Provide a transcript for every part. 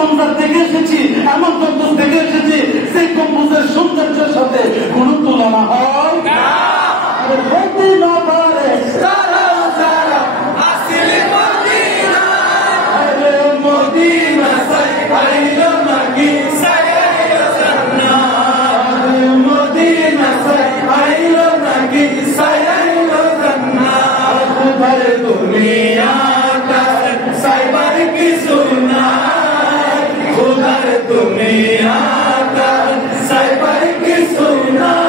মঞ্জার থেকে এসেছি, এমন গম্বুজ থেকে এসেছি সেই গম্বুজের সৌন্দর্যের সাথে কোনো তুলনা হয় না। হতে না পারে তারা যারা আসিল মদিনা, আরে মদিনা সাই আইলো নাকি সাইলো জান্নাত, আরে মদিনা সাই আইলো নাকি সাইলো জান্নাত। খুদার দুনিয়া কার সাইবার কি সুনাত, খুদার দুনিয়া কার সাইবার কি সুনাত।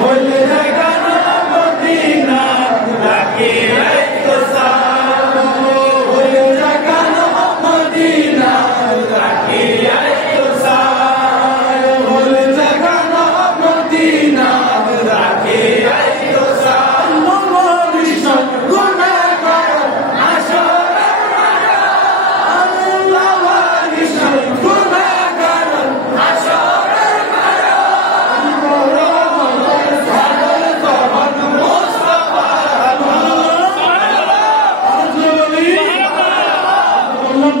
হলে জাগানো মদিনা রাখি রাখতো সাথ, হলে জাগানো মদিনা রাখি রাখতো সাথ, হলে জাগানো মদিনা রাখি রাখতো সাথ। মহাবিশ্ব গুনাহগার আসরের মায়া, আল্লাহ মহাবিশ্ব গুনাহগার আসরের মায়া।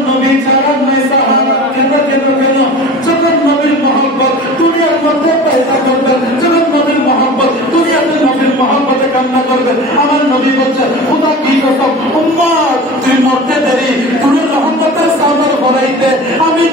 নবী ছাড়া নাই সাহারা, কেন কেন কেন? যখন নবীর মহব্বত দুনিয়ার মধ্যে পয়দা করবেন, যখন নবীর মহব্বত দুনিয়াতে নবীর মহব্বতে কান্না করবেন, আমার নবী বলছেন খোদা কি কসম উম্মত তুই মরতে দেরি, তুই রহমতের সাগর ভরাইতে আমি